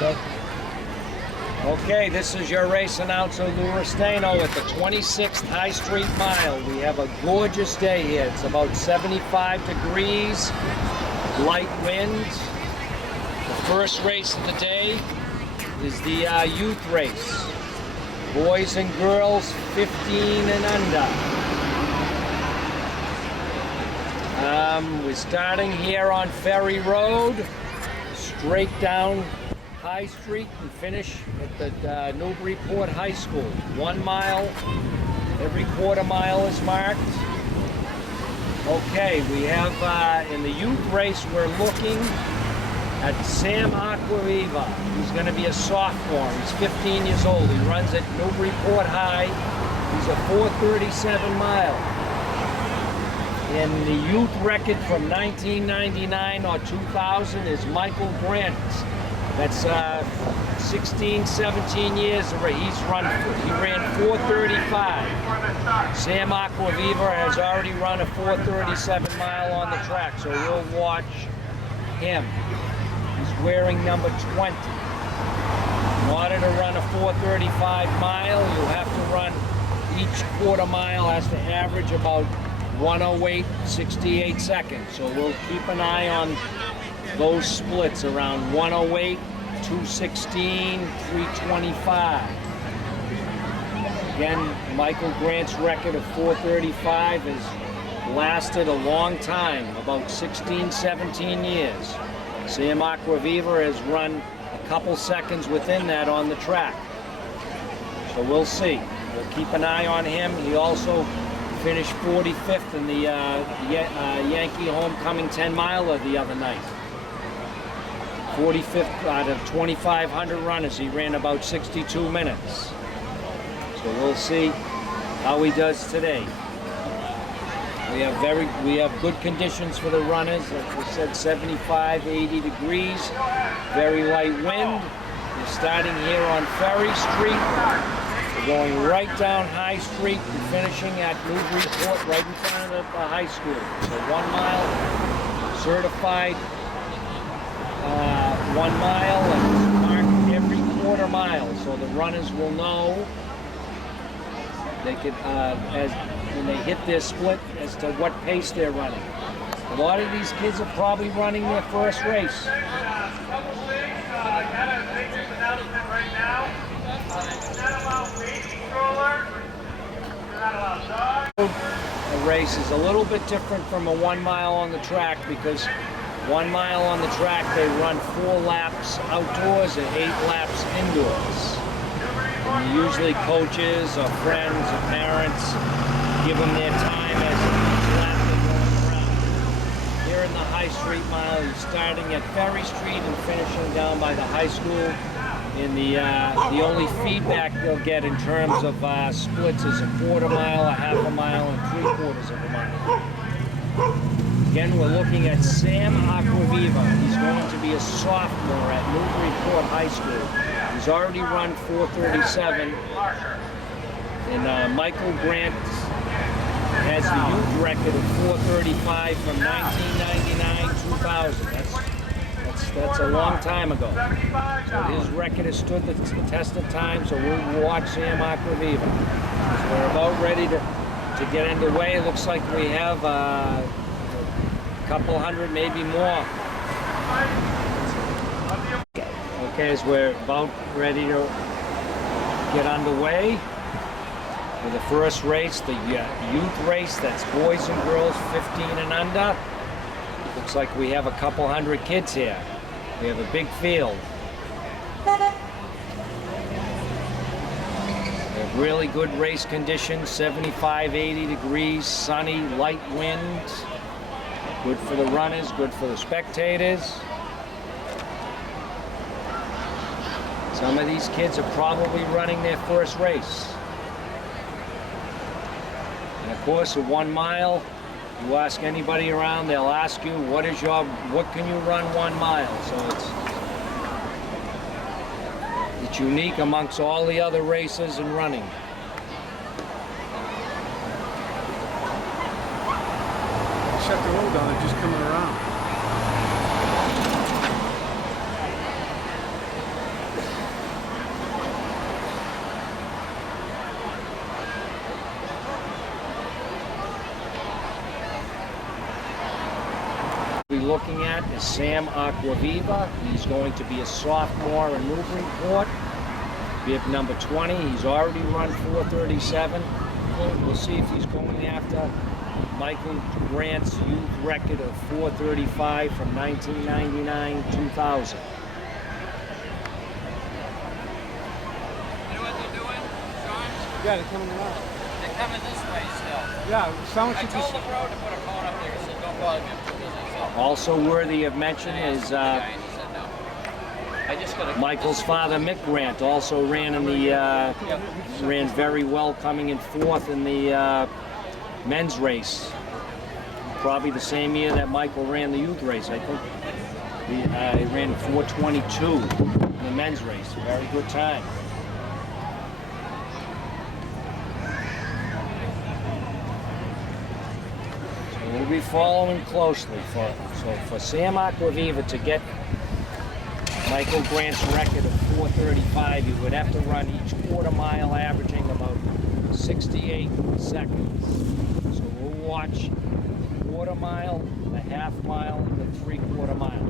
Okay, this is your race announcer, Lou Restaino, at the 26th High Street Mile. We have a gorgeous day here. It's about 75 degrees, light winds. The first race of the day is the youth race. Boys and girls 15 and under. We're starting here on Ferry Road, straight down High Street and finish at the Newburyport High School. 1 mile, every quarter mile is marked. Okay, we have in the youth race, we're looking at Sam ACQUAVIVA. He's going to be a sophomore. He's 15 years old. He runs at Newburyport High. He's a 4:37 mile. And the youth record from 1999 or 2000 is Michael Grant. That's 16, 17 years. He ran 4:35. Sam ACQUAVIVA has already run a 4:37 mile on the track, so we'll watch him. He's wearing number 20. In order to run a 4:35 mile, you'll have to run each quarter mile has to average about 1:08.68 seconds. So we'll keep an eye on those splits around 1:08, 2:16, 3:25. Again, Michael Grant's record of 4:35 has lasted a long time, about 16, 17 years. Sam ACQUAVIVA has run a couple seconds within that on the track. So we'll see. We'll keep an eye on him. He also finished 45th in the Yankee homecoming 10 miler the other night. 45th out of 2,500 runners. He ran about 62 minutes. So we'll see how he does today. We have good conditions for the runners. Like we said, 75, 80 degrees, very light wind. We're starting here on Ferry Street. We're going right down High Street and finishing at Newburyport, right in front of the high school. So 1 mile, certified 1 mile, and it's marked every quarter mile, so the runners will know they could, when they hit their split, as to what pace they're running. A lot of these kids are probably running their first race. The race is a little bit different from a 1 mile on the track, because 1 mile on the track they run 4 laps outdoors and 8 laps indoors. And usually coaches or friends or parents give them their time as each lap they're going around. Here in the High Street Mile, you're starting at Ferry Street and finishing down by the high school. And the only feedback they'll get in terms of splits is a quarter mile, a half a mile, and 3/4 of a mile. Again, we're looking at Sam ACQUAVIVA. He's going to be a sophomore at Newburyport High School. He's already run 4:37. And Michael Grant has the youth record of 4:35 from 1999-2000. That's a long time ago. So his record has stood the test of time, so we'll watch Sam ACQUAVIVA. So we're about ready to get underway. It looks like we have a couple hundred, maybe more. Okay, as we're about ready to get underway for the first race, the youth race, that's boys and girls 15 and under. Looks like we have a couple hundred kids here. We have a big field. We have really good race conditions, 75, 80 degrees, sunny, light winds. Good for the runners, good for the spectators. Some of these kids are probably running their first race. And of course, a 1 mile, you ask anybody around, they'll ask you, what can you run 1 mile? So it's unique amongst all the other races and running. Shut the road down, they're just coming around. looking at is Sam ACQUAVIVA. He's going to be a sophomore in Newburyport. Bib number 20. He's already run 4:37. We'll see if he's going after Michael Grant's youth record of 4:35 from 1999-2000. Yeah, they're coming around. They're coming this way still. Yeah, someone I should told just... the road to put a cone up there. He said, don't bother me. I'm too busy. So Also worthy of mention is he said no. I just gotta... Michael's father, Mick Grant, also ran in the ran very well, coming in 4th in the men's race. Probably the same year that Michael ran the youth race, I think. He ran 4:22 in the men's race. Very good time. We'll be following closely for Sam ACQUAVIVA to get Michael Grant's record of 4:35. He would have to run each quarter mile averaging about 68 seconds. So we'll watch the quarter mile, the half mile, and the 3/4 mile.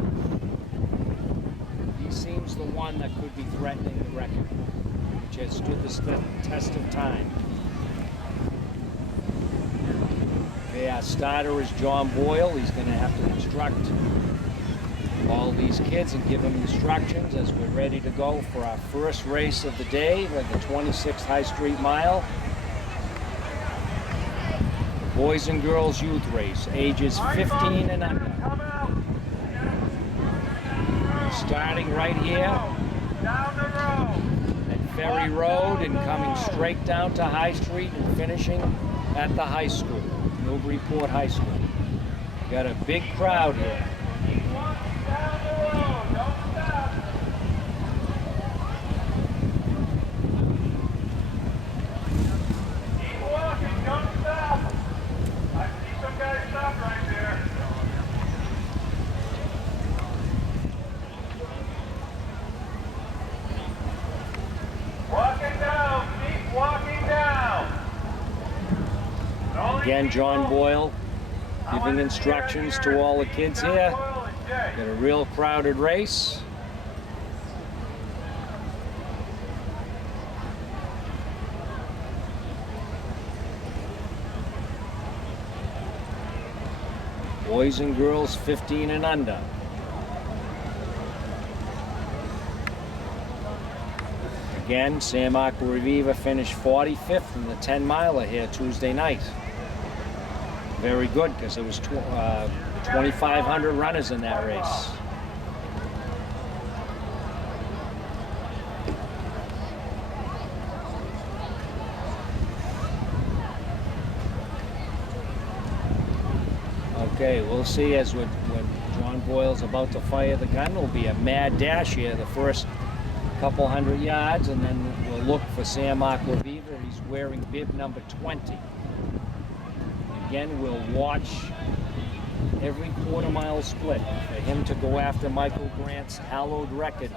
He seems the one that could be threatening the record, which has stood the test of time. Our starter is John Boyle. He's going to have to instruct all these kids and give them instructions as we're ready to go for our first race of the day, the 26th High Street Mile. Boys and girls youth race, ages 15 and under. Starting right here at Ferry Road and coming straight down to High Street and finishing at the high school. Newburyport High School. Got a big crowd here. Keep walking, don't stop. I see some guys stop right there. Walking down, keep walking down. Again, John Boyle giving instructions to all the kids here. Got a real crowded race. Boys and girls 15 and under. Again, Sam ACQUAVIVA finished 45th in the 10-miler here Tuesday night. Very good, because there was 2,500 runners in that race. Okay, we'll see as when John Boyle's about to fire the gun. It'll be a mad dash here, the first couple hundred yards, and then we'll look for Sam ACQUAVIVA. He's wearing bib number 20. Again, we'll watch every quarter-mile split for him to go after Michael Grant's hallowed record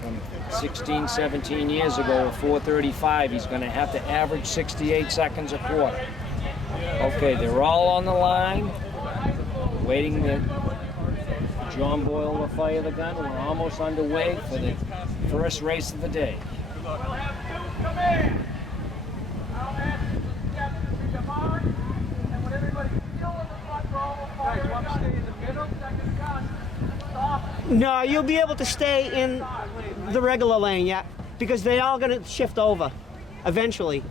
from 16, 17 years ago of 4:35. He's going to have to average 68 seconds a quarter. Okay, they're all on the line, waiting for John Boyle to fire the gun. We're almost underway for the first race of the day. We'll have two come in. I'll ask the captain to come on, and when everybody's still in the front row, we'll fire Guys, you want to stay in the middle? second gun. Stop. No, you'll be able to stay in the regular lane, yeah, because they're all going to shift over eventually.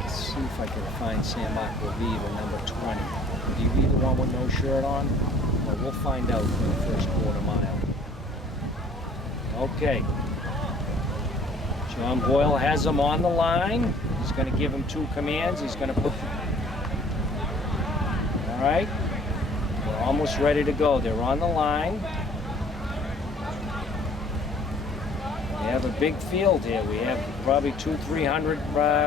Let's see if I can find Sam ACQUAVIVA, number 20. Do you be the one with no shirt on? Well, we'll find out for the first quarter mile. Okay. John Boyle has him on the line. He's going to give him 2 commands. He's going to put... All right. We're almost ready to go. They're on the line. We have a big field here. We have probably 200-300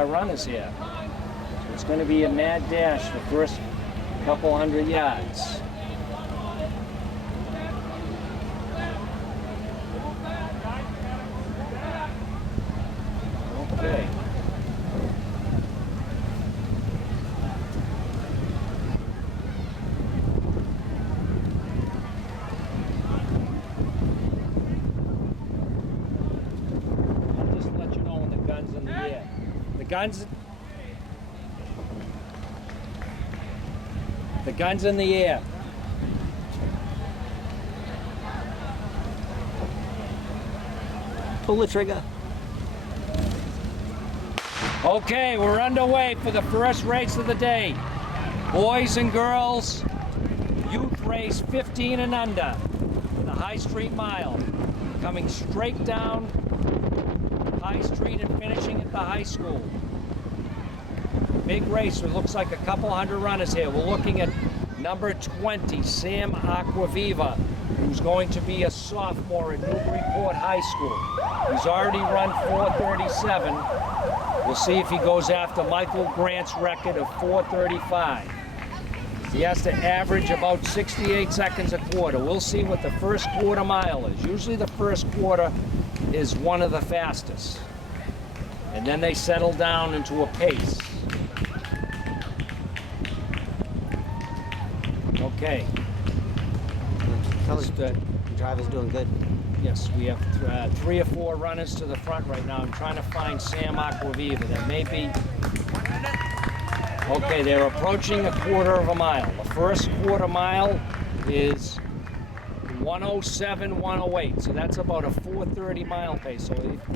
runners here. So it's going to be a mad dash the first couple hundred yards. Okay. The gun's in the air. Pull the trigger. Okay, we're underway for the first race of the day. Boys and girls, youth race 15 and under, the High Street Mile. Coming straight down High Street and finishing at the high school. Big race, it looks like a couple hundred runners here. We're looking at number 20, Sam ACQUAVIVA, who's going to be a sophomore at Newburyport High School. He's already run 4:37. We'll see if he goes after Michael Grant's record of 4:35. He has to average about 68 seconds a quarter. We'll see what the first quarter mile is. Usually the first quarter is one of the fastest. And then they settle down into a pace. Okay. Tell us the driver's doing good. Yes, we have 3 or 4 runners to the front right now. I'm trying to find Sam ACQUAVIVA. That may be... Okay, they're approaching a quarter of a mile. The first quarter mile is 107, 108. So that's about a 4:30 mile pace. So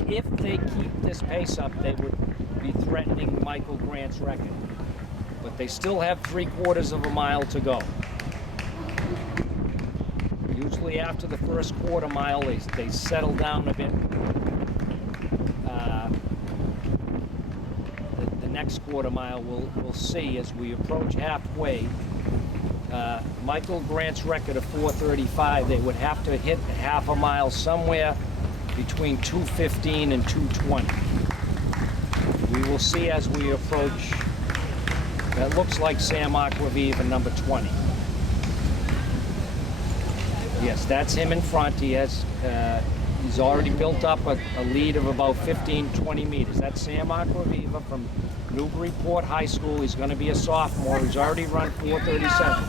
if they keep this pace up, they would be threatening Michael Grant's record. But they still have 3/4 of a mile to go. Usually after the first quarter mile, they settle down a bit. The next quarter mile, we'll see as we approach halfway. Michael Grant's record of 4:35, they would have to hit half a mile somewhere between 2:15 and 2:20. We will see as we approach. That looks like Sam ACQUAVIVA, number 20. Yes, that's him in front. He has, he's already built up a lead of about 15, 20 meters. That's Sam ACQUAVIVA from Newburyport High School. He's going to be a sophomore. He's already run 4:37.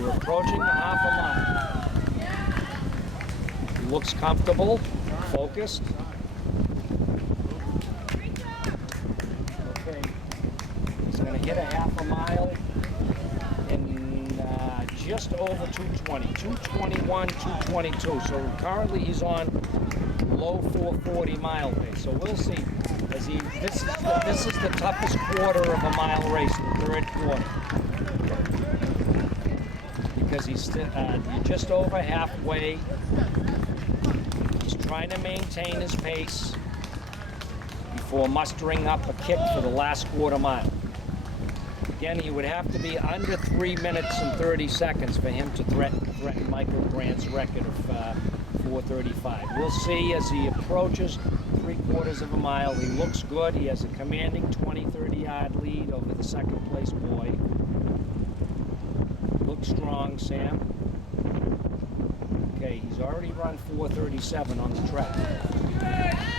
We're approaching the half a mile. He looks comfortable, focused. Okay, he's going to hit a half a mile in just over 220, 221, 222. So currently he's on low 440 mile pace. So we'll see. As this is the toughest quarter of a mile race, the third quarter, because he's just over halfway. He's trying to maintain his pace before mustering up a kick for the last quarter mile. Again, he would have to be under 3 minutes and 30 seconds for him to threaten Michael Grant's record of 4:35. We'll see as he approaches 3/4 of a mile. He looks good. He has a commanding 20-30 yard lead over the second place boy. Looks strong, Sam. Okay, he's already run 4:37 on the track.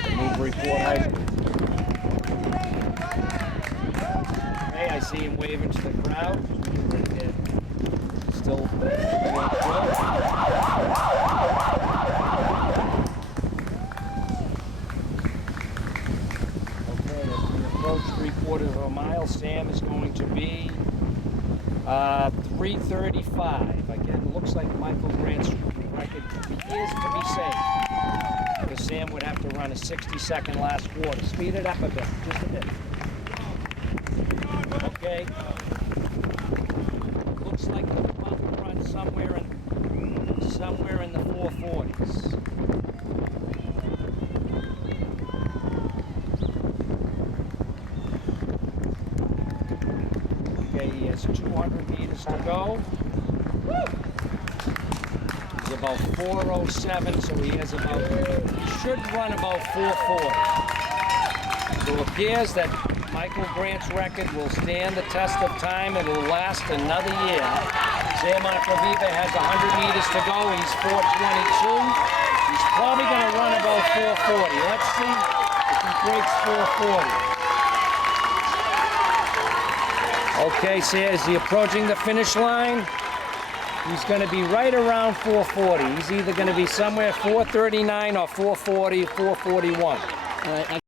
The Newburyport High School. Hey, I see him waving to the crowd. Still doing good. Okay, as we approach 3/4 of a mile, Sam is going to be 3:35. Again, looks like Michael Grant's record is to be safe, because Sam would have to run a 60-second last quarter. Speed it up a bit, just a bit. Okay. Looks like the bump runs somewhere in the 440s. Okay, he has 200 meters to go. He's about 4:07, so he should run about 4:40. So it appears that Michael Grant's record will stand the test of time. It will last another year. Sam ACQUAVIVA has 100 meters to go. He's 4:22. He's probably going to run about 4:40. Let's see if he breaks 4:40. Okay, so is he approaching the finish line? He's going to be right around 4:40. He's either going to be somewhere 4:39 or 4:40, 4:41. I